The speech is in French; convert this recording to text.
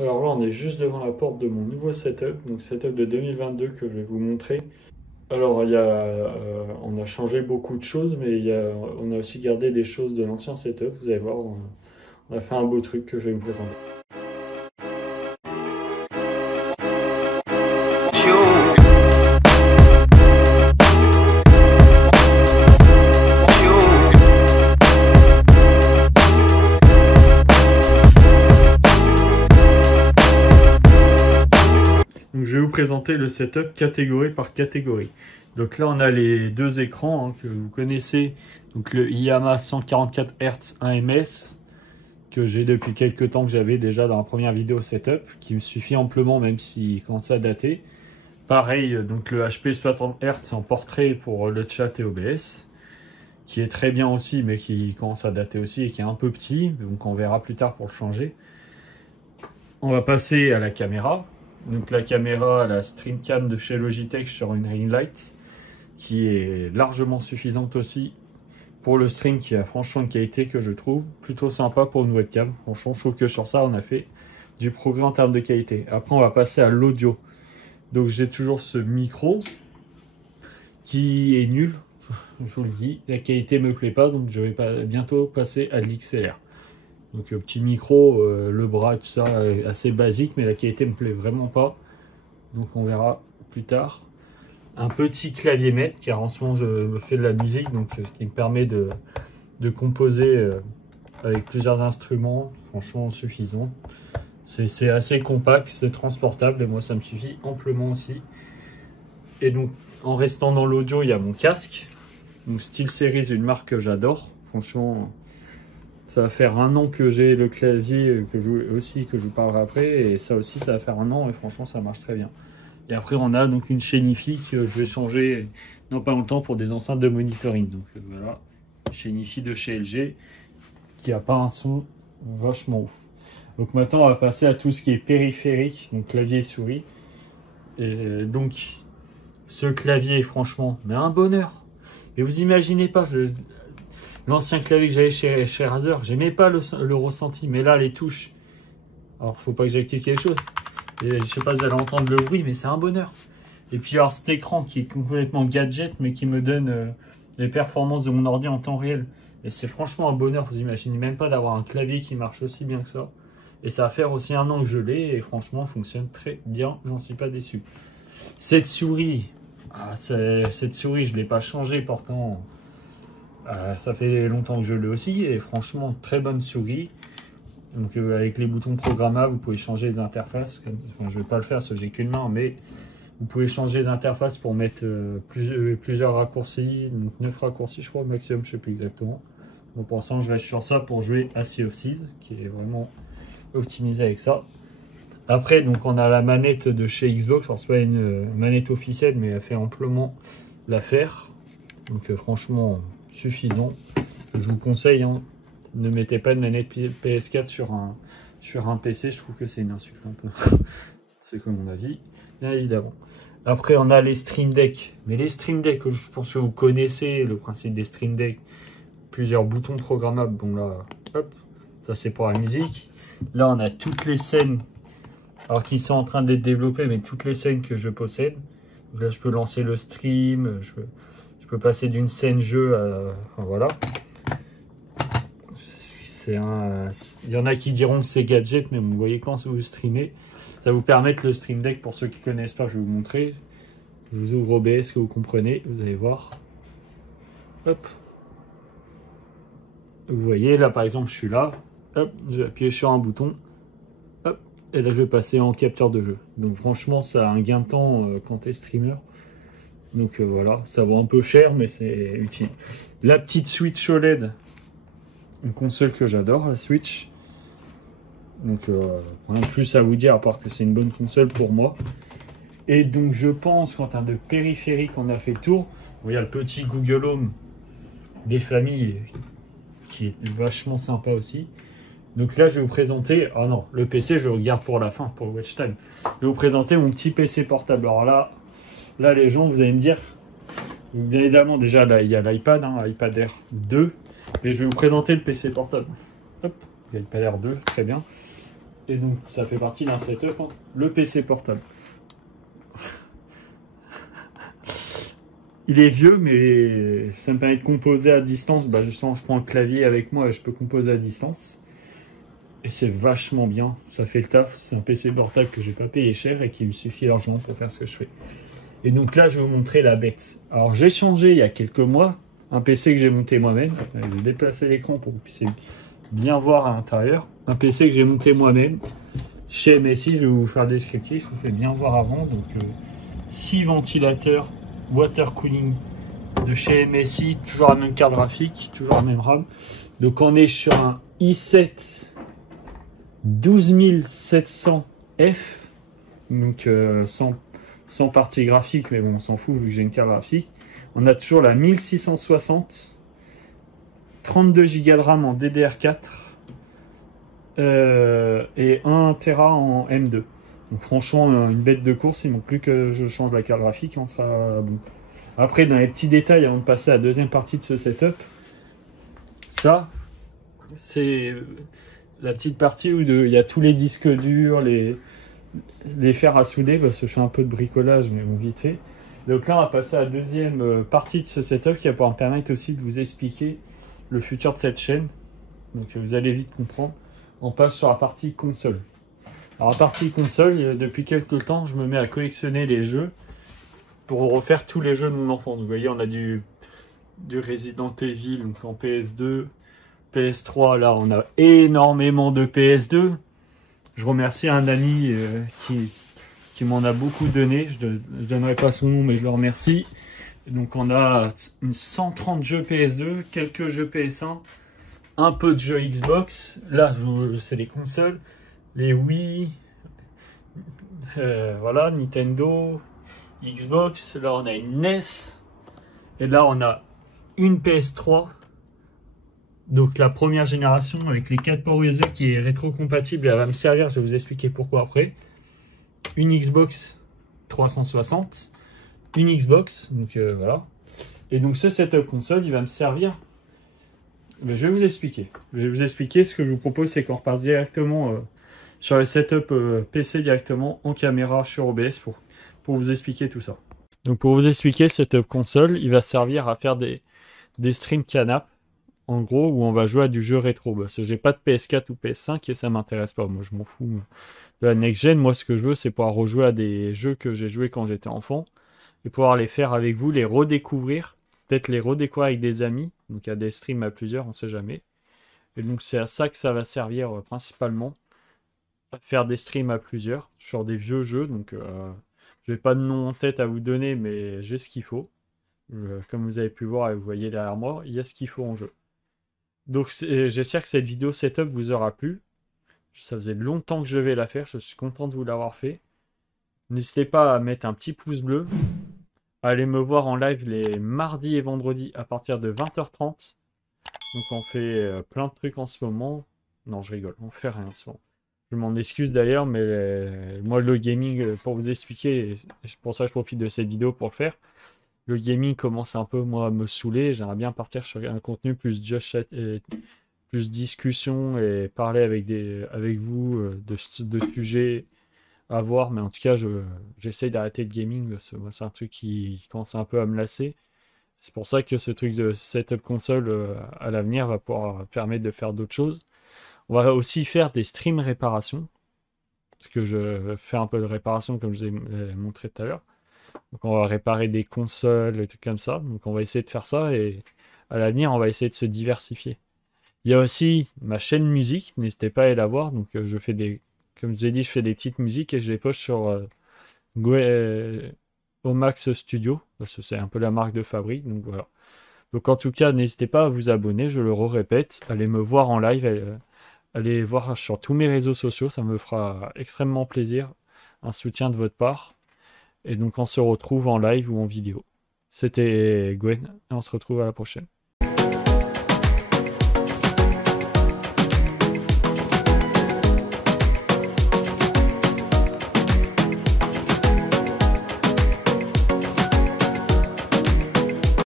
Alors là, on est juste devant la porte de mon nouveau setup, donc setup de 2022 que je vais vous montrer. Alors, on a changé beaucoup de choses, mais on a aussi gardé des choses de l'ancien setup. Vous allez voir, on a fait un beau truc que je vais vous présenter. Donc, je vais vous présenter le setup catégorie par catégorie. Donc là, on a les deux écrans que vous connaissez. Donc le Yamaha 144 Hz 1ms que j'ai depuis quelques temps, que j'avais déjà dans la première vidéo setup, qui me suffit amplement même s'il commence à dater. Pareil, donc le HP 60 Hz en portrait pour le chat et OBS, qui est très bien aussi, mais qui commence à dater aussi et qui est un peu petit. Donc on verra plus tard pour le changer. On va passer à la caméra. Donc la caméra, la StreamCam de chez Logitech sur une ring light, qui est largement suffisante aussi pour le stream, qui a franchement une qualité que je trouve plutôt sympa pour une webcam. Franchement, je trouve que sur ça, on a fait du progrès en termes de qualité. Après, on va passer à l'audio. Donc j'ai toujours ce micro qui est nul, je vous le dis. La qualité me plaît pas, donc je vais bientôt passer à l'XLR. Donc petit micro, le bras, tout ça, assez basique, mais la qualité me plaît vraiment pas. Donc on verra plus tard. Un petit clavier maître, car en ce moment je me fais de la musique, donc ce qui me permet de composer avec plusieurs instruments, franchement suffisant. C'est assez compact, c'est transportable, et moi ça me suffit amplement aussi. Et donc en restant dans l'audio, il y a mon casque, donc SteelSeries, une marque que j'adore. Franchement, ça va faire 1 an que j'ai le clavier, que je vous parlerai après, et ça aussi ça va faire 1 an, et franchement ça marche très bien. Et après on a donc une chaîne hi-fi que je vais changer dans pas longtemps pour des enceintes de monitoring. Donc voilà, chaîne hi-fi de chez LG, qui a pas un son vachement ouf. Donc maintenant on va passer à tout ce qui est périphérique, donc clavier et souris. Et donc ce clavier, franchement, mais un bonheur. Et vous imaginez pas, l'ancien clavier que j'avais chez Razer, j'aimais pas le ressenti, mais là les touches, alors faut pas que j'active quelque chose. Et je sais pas si vous allez entendre le bruit, mais c'est un bonheur. Et puis alors cet écran qui est complètement gadget, mais qui me donne les performances de mon ordi en temps réel. Et c'est franchement un bonheur, vous imaginez même pas d'avoir un clavier qui marche aussi bien que ça. Et ça va faire aussi 1 an que je l'ai, et franchement fonctionne très bien, j'en suis pas déçu. Cette souris, cette souris je l'ai pas changée pourtant, ça fait longtemps que je l'ai aussi, et franchement très bonne souris. Donc avec les boutons programmables, vous pouvez changer les interfaces. Enfin, je ne vais pas le faire parce que j'ai qu'une main, mais vous pouvez changer les interfaces pour mettre plusieurs raccourcis, donc 9 raccourcis je crois au maximum, je ne sais plus exactement. Donc pour l'instant je reste sur ça pour jouer à Sea of Thieves, qui est vraiment optimisé avec ça. Après donc on a la manette de chez Xbox, alors c'est pas une manette officielle, mais elle fait amplement l'affaire. Donc franchement suffisant. Je vous conseille, hein. Ne mettez pas de manette PS4 sur un PC, je trouve que c'est une insulte un peu. C'est comme mon avis, bien évidemment. Après, on a les Stream Deck. Mais les Stream Deck, je pense que vous connaissez le principe des Stream Deck. Plusieurs boutons programmables. Bon là, hop, ça c'est pour la musique. Là, on a toutes les scènes, alors qui sont en train d'être développées, mais toutes les scènes que je possède. Donc là, je peux lancer le stream, je peux passer d'une scène jeu à... Enfin voilà. Il y en a qui diront que c'est gadget, mais vous voyez, quand vous streamez, ça vous permet le Stream Deck. Pour ceux qui ne connaissent pas, je vais vous montrer. Je vous ouvre OBS, que vous comprenez, vous allez voir. Hop. Vous voyez, là par exemple, je suis là. Hop, je vais appuyer sur un bouton. Hop, et là je vais passer en capteur de jeu. Donc franchement, ça a un gain de temps quand tu es streamer. Donc voilà, ça vaut un peu cher, mais c'est utile. La petite Switch OLED. Une console que j'adore, la Switch. Donc rien de plus à vous dire, à part que c'est une bonne console pour moi. Et donc je pense qu'en termes de périphérique, on a fait le tour. Bon, il y a le petit Google Home des familles qui est vachement sympa aussi. Donc là je vais vous présenter, ah non, le PC je regarde pour la fin, pour le watch time. Je vais vous présenter mon petit PC portable. Alors là les gens, vous allez me dire, bien évidemment déjà là, il y a l'iPad, hein, iPad Air 2. Mais je vais vous présenter le PC portable. Hop, l'iPad Air 2, très bien. Et donc ça fait partie d'un setup, hein, le PC portable. Il est vieux, mais ça me permet de composer à distance. Bah justement, je prends le clavier avec moi et je peux composer à distance. Et c'est vachement bien, ça fait le taf. C'est un PC portable que j'ai pas payé cher et qui me suffit largement pour faire ce que je fais. Et donc là, je vais vous montrer la bête. Alors j'ai changé il y a quelques mois un PC que j'ai monté moi-même. Je vais déplacer l'écran pour que vous puissiez bien voir à l'intérieur. Un PC que j'ai monté moi-même chez MSI. Je vais vous faire le descriptif, je vous fais bien voir avant. Donc 6 ventilateurs water cooling de chez MSI, toujours la même carte graphique, toujours la même RAM. Donc on est sur un i7 12700F, donc sans partie graphique, mais bon, on s'en fout vu que j'ai une carte graphique. On a toujours la 1660, 32 Go de RAM en DDR4 et 1 Tera en M2. Donc franchement, une bête de course, il ne manque plus que je change la carte graphique et on sera bon. Après, dans les petits détails, avant de passer à la deuxième partie de ce setup, ça, c'est la petite partie où il y a tous les disques durs, les fers à souder, parce que je fais un peu de bricolage, mais bon, vite fait. Donc là, on va passer à la deuxième partie de ce setup qui va pouvoir me permettre aussi de vous expliquer le futur de cette chaîne. Donc vous allez vite comprendre. On passe sur la partie console. Alors la partie console, depuis quelques temps, je me mets à collectionner les jeux pour refaire tous les jeux de mon enfance. Vous voyez, on a du Resident Evil donc en PS2, PS3, là on a énormément de PS2. Je remercie un ami qui m'en a beaucoup donné. Je ne donnerai pas son nom, mais je le remercie. Donc on a une 130 jeux PS2, quelques jeux PS1, un peu de jeux Xbox. Là, c'est les consoles, les Wii, voilà, Nintendo, Xbox. Là, on a une NES. Et là, on a une PS3. Donc la première génération avec les 4 ports USB qui est rétro-compatible, elle va me servir, je vais vous expliquer pourquoi après. Une Xbox 360, une Xbox, donc voilà. Et donc ce setup console, il va me servir. Mais je vais vous expliquer. Je vais vous expliquer. Ce que je vous propose, c'est qu'on repasse directement sur le setup PC directement en caméra sur OBS pour vous expliquer tout ça. Donc pour vous expliquer, le setup console, il va servir à faire des streams canap. En gros, où on va jouer à du jeu rétro. Parce que j'ai pas de PS4 ou PS5 et ça m'intéresse pas. Moi, je m'en fous de la next-gen. Moi, ce que je veux, c'est pouvoir rejouer à des jeux que j'ai joués quand j'étais enfant. Et pouvoir les faire avec vous, les redécouvrir. Peut-être les redécouvrir avec des amis. Donc, il y a des streams à plusieurs, on sait jamais. Et donc, c'est à ça que ça va servir principalement. À faire des streams à plusieurs sur des vieux jeux. Donc, je n'ai pas de nom en tête à vous donner, mais j'ai ce qu'il faut. Comme vous avez pu voir et vous voyez derrière moi, il y a ce qu'il faut en jeu. Donc j'espère que cette vidéo setup vous aura plu. Ça faisait longtemps que je vais la faire, je suis content de vous l'avoir fait. N'hésitez pas à mettre un petit pouce bleu. Allez me voir en live les mardis et vendredis à partir de 20h30. Donc on fait plein de trucs en ce moment. Non, je rigole, on fait rien en ce moment. Je m'en excuse d'ailleurs, mais moi le gaming, pour vous expliquer, et pour ça je profite de cette vidéo pour le faire. Le gaming commence un peu, moi, à me saouler. J'aimerais bien partir sur un contenu plus just chat et plus discussion et parler avec vous de sujets à voir. Mais en tout cas, j'essaye d'arrêter le gaming. C'est un truc qui commence un peu à me lasser. C'est pour ça que ce truc de setup console à l'avenir va pouvoir permettre de faire d'autres choses. On va aussi faire des streams réparation. Parce que je fais un peu de réparation comme je vous ai montré tout à l'heure. Donc on va réparer des consoles, des trucs comme ça. Donc on va essayer de faire ça et à l'avenir, on va essayer de se diversifier. Il y a aussi ma chaîne musique, n'hésitez pas à aller la voir. Donc je fais comme je vous ai dit, je fais des petites musiques et je les poste sur Omax Studio. Parce que c'est un peu la marque de fabrique. Donc voilà. Donc en tout cas, n'hésitez pas à vous abonner, je le répète. Allez me voir en live, allez voir sur tous mes réseaux sociaux, ça me fera extrêmement plaisir. Un soutien de votre part. Et donc on se retrouve en live ou en vidéo. C'était Gwen et on se retrouve à la prochaine.